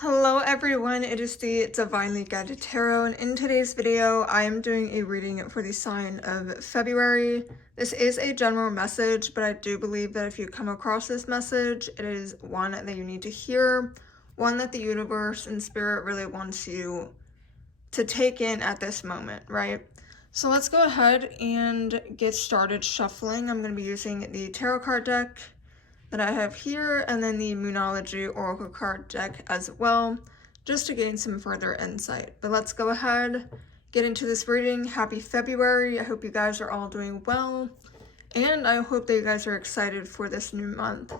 Hello everyone, it is the Divinely Guided Tarot, and in today's video I am doing a reading for the sign of February. This is a general message, but I do believe that if you come across this message, it is one that you need to hear, one that the universe and spirit really wants you to take in at this moment, right? So let's go ahead and get started shuffling. I'm going to be using the tarot card deck that I have here, and then the Moonology Oracle card deck as well, just to gain some further insight. But let's go ahead, get into this reading. Happy February. I hope you guys are all doing well, and I hope that you guys are excited for this new month.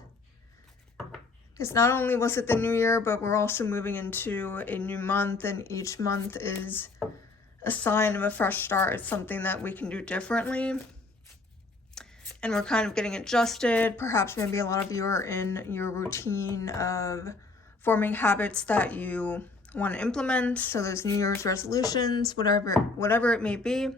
Because not only was it the new year, but we're also moving into a new month, and each month is a sign of a fresh start. It's something that we can do differently. And we're kind of getting adjusted. Perhaps maybe a lot of you are in your routine of forming habits that you want to implement. So those New Year's resolutions, whatever it may be.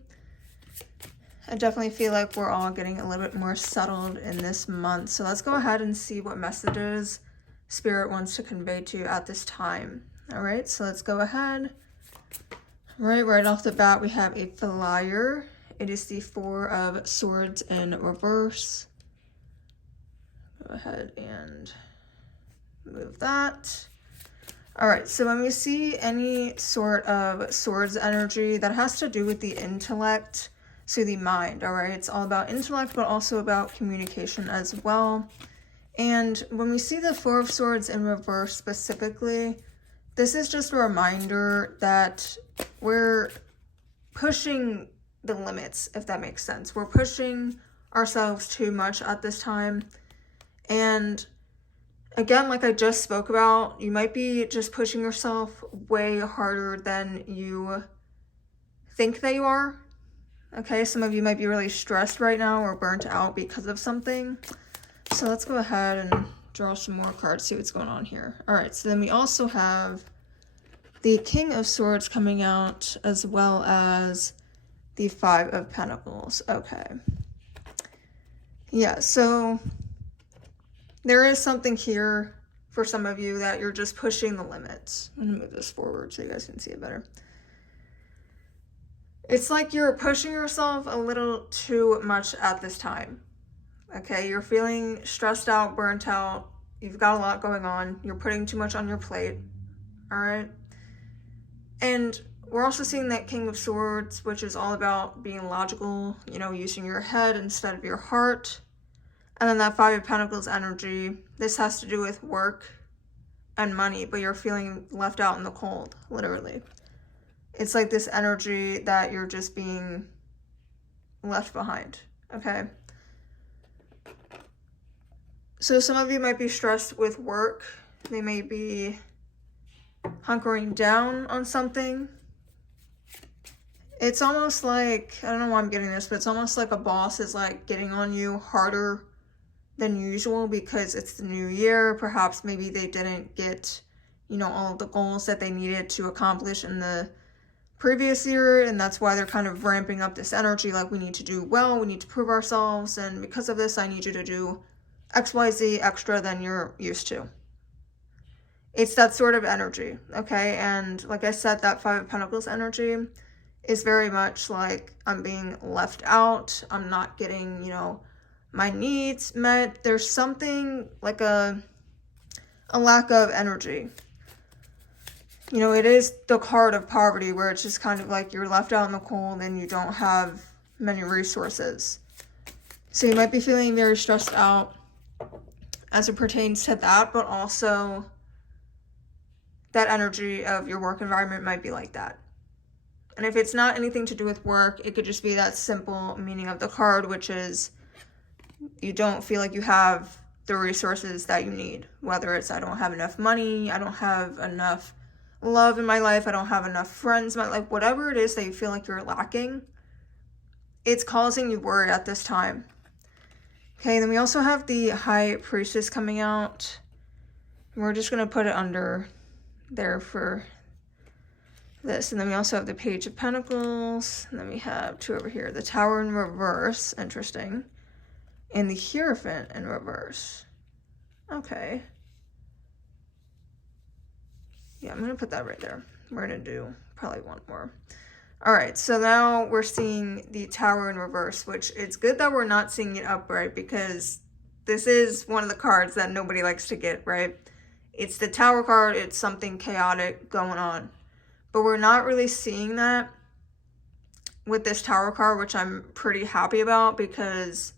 I definitely feel like we're all getting a little bit more settled in this month. So let's go ahead and see what messages Spirit wants to convey to you at this time. All right, so let's go ahead. Right off the bat, we have a flyer. It is the Four of Swords in reverse. Go ahead and move that. All right, so when we see any sort of swords energy, that has to do with the intellect, so the mind, all right? It's all about intellect, but also about communication as well. And when we see the Four of Swords in reverse specifically, this is just a reminder that we're pushing the limits, if that makes sense. We're pushing ourselves too much at this time. And again, like I just spoke about, you might be just pushing yourself way harder than you think that you are. Okay, some of you might be really stressed right now or burnt out because of something. So let's go ahead and draw some more cards, see what's going on here. All right, so then we also have the King of Swords coming out, as well as the Five of Pentacles. Okay. Yeah, so there is something here for some of you that you're just pushing the limits. I'm gonna move this forward so you guys can see it better. It's like you're pushing yourself a little too much at this time. Okay, you're feeling stressed out, burnt out. You've got a lot going on. You're putting too much on your plate. All right. And we're also seeing that King of Swords, which is all about being logical, you know, using your head instead of your heart. And then that Five of Pentacles energy, this has to do with work and money, but you're feeling left out in the cold, literally. It's like this energy that you're just being left behind, okay? So some of you might be stressed with work. They may be hunkering down on something. It's almost like, I don't know why I'm getting this, but it's almost like a boss is like getting on you harder than usual because it's the new year. Perhaps maybe they didn't get, you know, all of the goals that they needed to accomplish in the previous year, and that's why they're kind of ramping up this energy like we need to do well, we need to prove ourselves, and because of this I need you to do XYZ extra than you're used to. It's that sort of energy, okay? And like I said, that Five of Pentacles energy is very much like I'm being left out. I'm not getting, you know, my needs met. There's something like a lack of energy. You know, it is the card of poverty where it's just kind of like you're left out in the cold and you don't have many resources. So you might be feeling very stressed out as it pertains to that, but also that energy of your work environment might be like that. And if it's not anything to do with work, it could just be that simple meaning of the card, which is you don't feel like you have the resources that you need. Whether it's I don't have enough money, I don't have enough love in my life, I don't have enough friends in my life, whatever it is that you feel like you're lacking, it's causing you worry at this time. Okay, then we also have the High Priestess coming out. We're just going to put it under there for this. And then we also have the Page of Pentacles. And then we have two over here. The Tower in reverse. Interesting. And the Hierophant in reverse. Okay. Yeah, I'm going to put that right there. We're going to do probably one more. All right, so now we're seeing the Tower in reverse, which it's good that we're not seeing it upright because this is one of the cards that nobody likes to get, right? It's the Tower card. It's something chaotic going on. But we're not really seeing that with this Tower card, which I'm pretty happy about because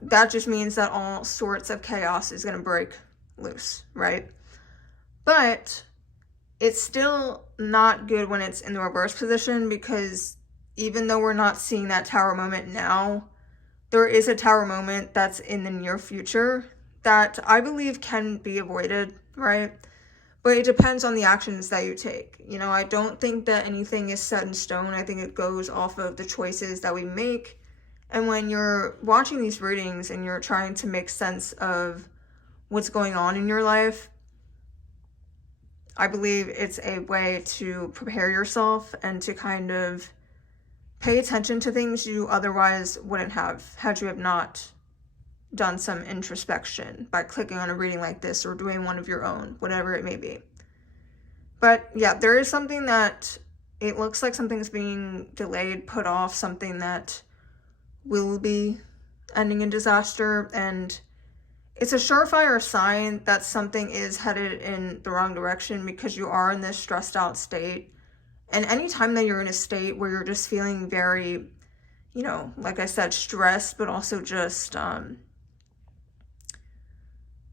that just means that all sorts of chaos is going to break loose, right? But it's still not good when it's in the reverse position because even though we're not seeing that Tower moment now, there is a Tower moment that's in the near future that I believe can be avoided, right? But it depends on the actions that you take. You know, I don't think that anything is set in stone. I think it goes off of the choices that we make. And when you're watching these readings and you're trying to make sense of what's going on in your life, I believe it's a way to prepare yourself and to kind of pay attention to things you otherwise wouldn't have had you have not done some introspection by clicking on a reading like this or doing one of your own, whatever it may be. But yeah, there is something that it looks like something's being delayed, put off, something that will be ending in disaster, and it's a surefire sign that something is headed in the wrong direction because you are in this stressed out state. And anytime that you're in a state where you're just feeling very, you know, like I said, stressed, but also just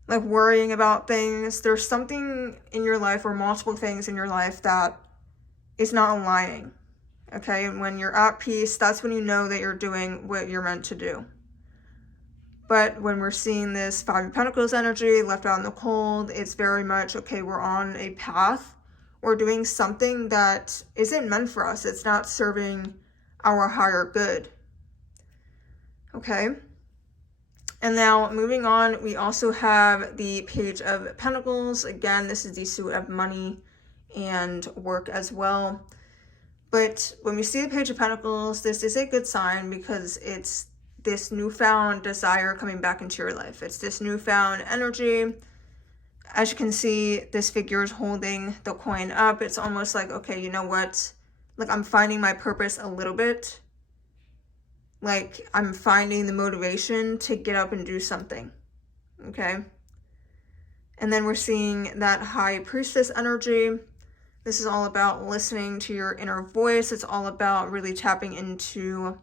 like worrying about things, there's something in your life or multiple things in your life that is not aligning. Okay, and when you're at peace, that's when you know that you're doing what you're meant to do. But when we're seeing this Five of Pentacles energy left out in the cold, it's very much, okay, we're on a path. We're doing something that isn't meant for us. It's not serving our higher good. Okay. And now moving on, we also have the Page of Pentacles. Again, this is the suit of money and work as well. But when we see the Page of Pentacles, this is a good sign because it's this newfound desire coming back into your life. It's this newfound energy. As you can see, this figure is holding the coin up. It's almost like, okay, you know what? Like, I'm finding my purpose a little bit. Like, I'm finding the motivation to get up and do something. Okay? And then we're seeing that High Priestess energy. This is all about listening to your inner voice. It's all about really tapping into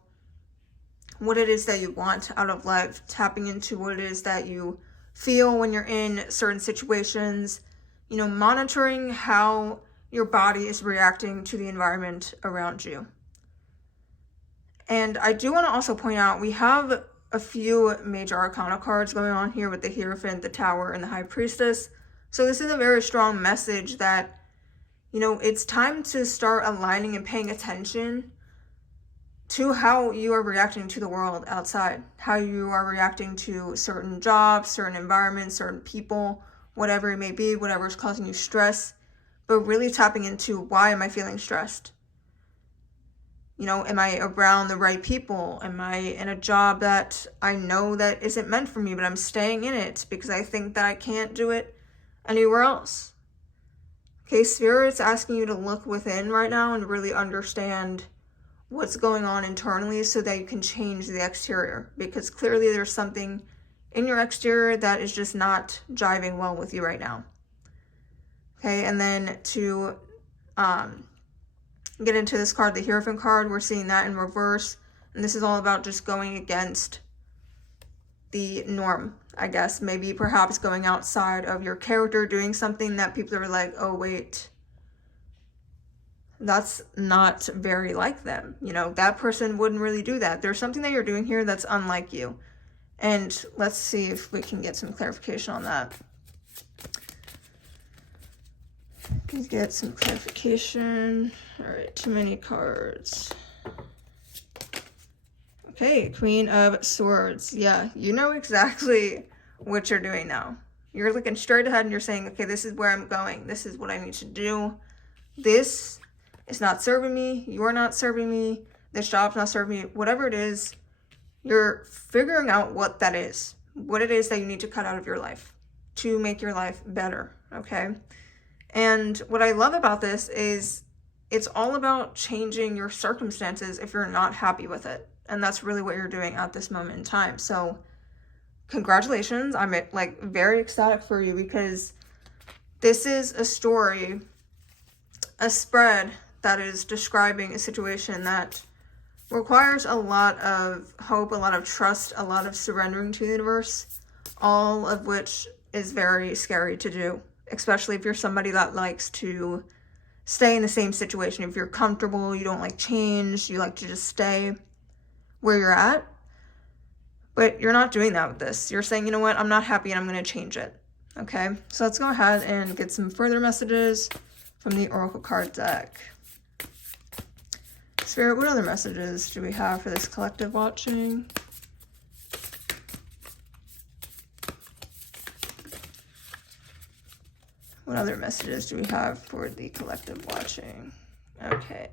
what it is that you want out of life, tapping into what it is that you feel when you're in certain situations, you know, monitoring how your body is reacting to the environment around you. And I do want to also point out, we have a few major arcana cards going on here with the Hierophant, the Tower, and the High Priestess. So this is a very strong message that, you know, it's time to start aligning and paying attention to how you are reacting to the world outside, how you are reacting to certain jobs, certain environments, certain people, whatever it may be, whatever is causing you stress, but really tapping into, why am I feeling stressed? You know, am I around the right people? Am I in a job that I know that isn't meant for me, but I'm staying in it because I think that I can't do it anywhere else? Okay, Spirit's asking you to look within right now and really understand what's going on internally so that you can change the exterior, because clearly there's something in your exterior that is just not jiving well with you right now. Okay, and then to get into this card, the Hierophant card, we're seeing that in reverse, and this is all about just going against the norm, I guess. Maybe perhaps going outside of your character, doing something that people are like, oh wait, that's not very like them. You know, that person wouldn't really do that. There's something that you're doing here that's unlike you. And let's see if we can get some clarification on that. Let's get some clarification. All right, too many cards. Okay, Queen of Swords. Yeah, you know exactly what you're doing now. You're looking straight ahead and you're saying, okay, this is where I'm going. This is what I need to do. This is not serving me. You're not serving me. This job's not serving me. Whatever it is, you're figuring out what that is. What it is that you need to cut out of your life to make your life better. okay? And what I love about this is it's all about changing your circumstances if you're not happy with it. And that's really what you're doing at this moment in time. So congratulations. I'm like very ecstatic for you, because this is a story, a spread that is describing a situation that requires a lot of hope, a lot of trust, a lot of surrendering to the universe, all of which is very scary to do, especially if you're somebody that likes to stay in the same situation. If you're comfortable, you don't like change, you like to just stay where you're at. But you're not doing that with this. You're saying, you know what, I'm not happy and I'm going to change it. Okay, so let's go ahead and get some further messages from the Oracle card deck. Spirit, what other messages do we have for this collective watching? What other messages do we have for the collective watching? Okay.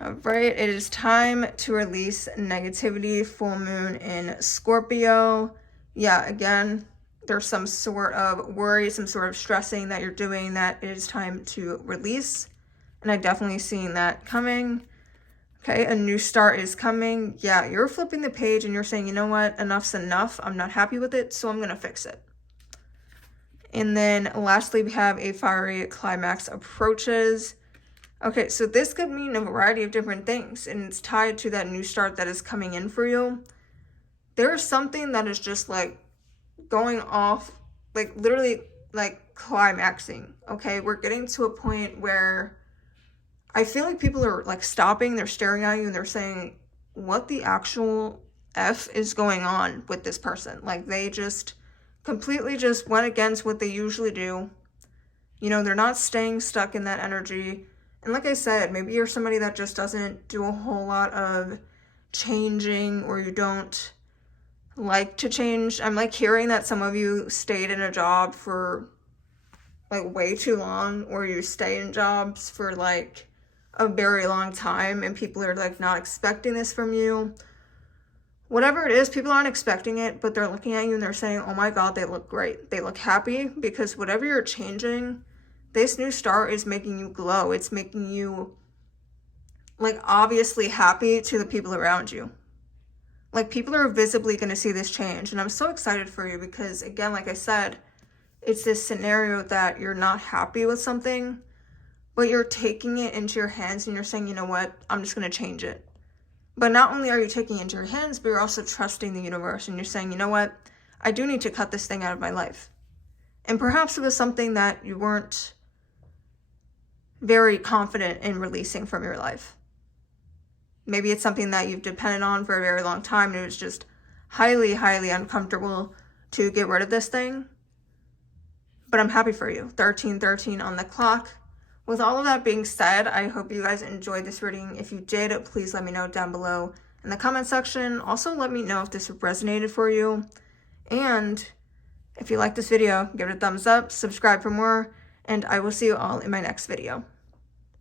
All right, it is time to release negativity. Full moon in Scorpio. Yeah, again, there's some sort of worry, some sort of stressing that you're doing that it is time to release. And I'm definitely seeing that coming. Okay, a new start is coming. Yeah, you're flipping the page and you're saying, you know what, enough's enough. I'm not happy with it, so I'm going to fix it. And then lastly, we have a fiery climax approaches. Okay, so this could mean a variety of different things, and it's tied to that new start that is coming in for you. There's something that is just like going off, like literally like climaxing. Okay, we're getting to a point where I feel like people are like stopping, they're staring at you and they're saying, what the actual F is going on with this person? Like they just completely just went against what they usually do. You know, they're not staying stuck in that energy. And like I said, maybe you're somebody that just doesn't do a whole lot of changing, or you don't like to change. I'm like hearing that some of you stayed in a job for like way too long, or you stay in jobs for like a very long time and people are like not expecting this from you. Whatever it is, people aren't expecting it, but they're looking at you and they're saying, oh my God, they look great. They look happy, because whatever you're changing, this new start is making you glow. It's making you like obviously happy to the people around you. Like people are visibly going to see this change. And I'm so excited for you, because again, like I said, it's this scenario that you're not happy with something, but you're taking it into your hands and you're saying, you know what, I'm just going to change it. But not only are you taking it into your hands, but you're also trusting the universe and you're saying, you know what, I do need to cut this thing out of my life. And perhaps it was something that you weren't very confident in releasing from your life. Maybe it's something that you've depended on for a very long time and it was just highly, highly uncomfortable to get rid of this thing. But I'm happy for you. 1313 on the clock. With all of that being said, I hope you guys enjoyed this reading. If you did, please let me know down below in the comment section. Also, let me know if this resonated for you. And if you like this video, give it a thumbs up, subscribe for more, and I will see you all in my next video.